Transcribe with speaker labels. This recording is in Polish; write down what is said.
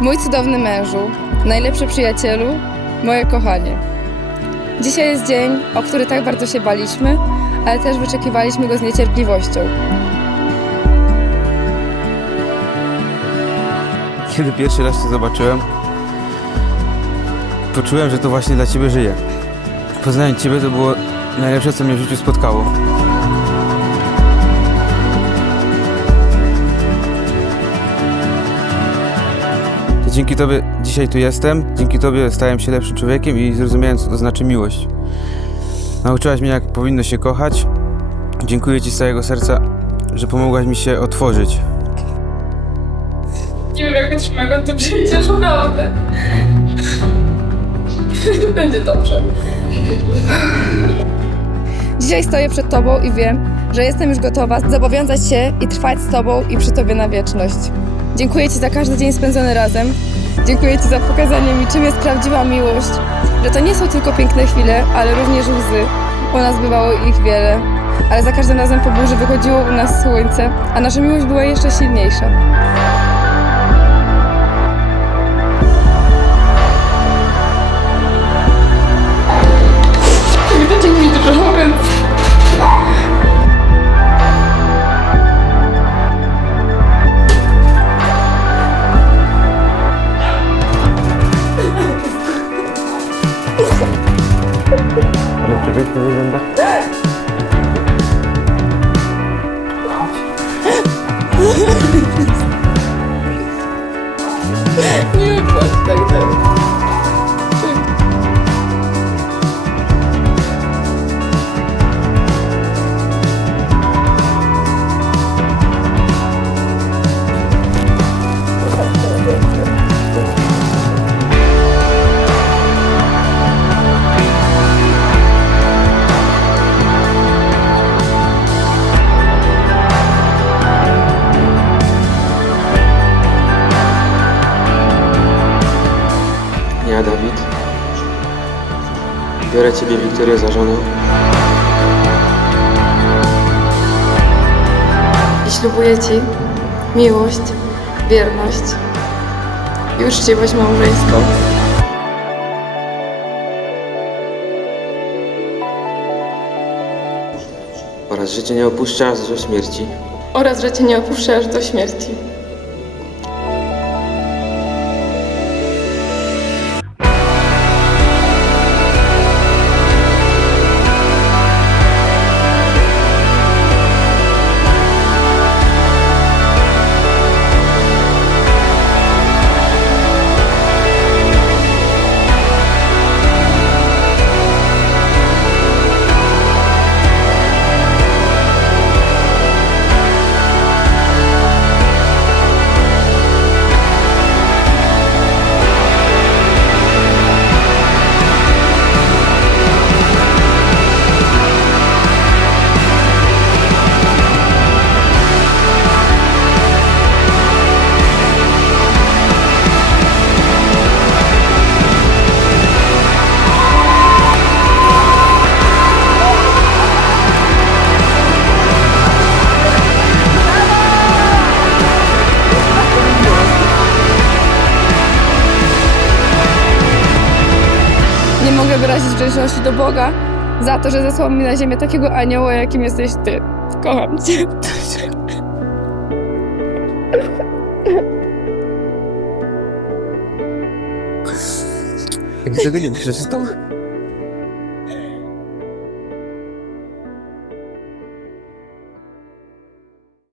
Speaker 1: Mój cudowny mężu, najlepszy przyjacielu, moje kochanie. Dzisiaj jest dzień, o który tak bardzo się baliśmy, ale też wyczekiwaliśmy go z niecierpliwością.
Speaker 2: Kiedy pierwszy raz Cię zobaczyłem, poczułem, że to właśnie dla Ciebie żyję. Poznanie Ciebie to było najlepsze, co mnie w życiu spotkało. Dzięki Tobie dzisiaj tu jestem, dzięki Tobie stałem się lepszym człowiekiem i zrozumiałem, co to znaczy miłość. Nauczyłaś mnie, jak powinno się kochać. Dziękuję Ci z całego serca, że pomogłaś mi się otworzyć.
Speaker 1: Nie wiem, jak otrzymam to przecież naprawdę. Będzie dobrze. Dzisiaj stoję przed Tobą i wiem, że jestem już gotowa zobowiązać się i trwać z Tobą i przy Tobie na wieczność. Dziękuję Ci za każdy dzień spędzony razem. Dziękuję Ci za pokazanie mi, czym jest prawdziwa miłość. Że to nie są tylko piękne chwile, ale również łzy. U nas bywało ich wiele. Ale za każdym razem po burzy wychodziło u nas słońce, a nasza miłość była jeszcze silniejsza.
Speaker 2: Ale przepięknie wygląda.
Speaker 1: Nie płacz
Speaker 3: Ja, Dawid, biorę Ciebie, Wiktorię, za żonę
Speaker 1: I ślubuję Ci miłość, wierność i uczciwość małżeńską.
Speaker 3: oraz że Cię nie opuszczę aż do śmierci.
Speaker 1: Oraz, że Cię nie opuszczę aż do śmierci. Mogę wyrazić wdzięczności do Boga za to, że zesłał mi na ziemię takiego anioła, jakim jesteś Ty. Kocham Cię.
Speaker 2: Jak tego nie przeczytał?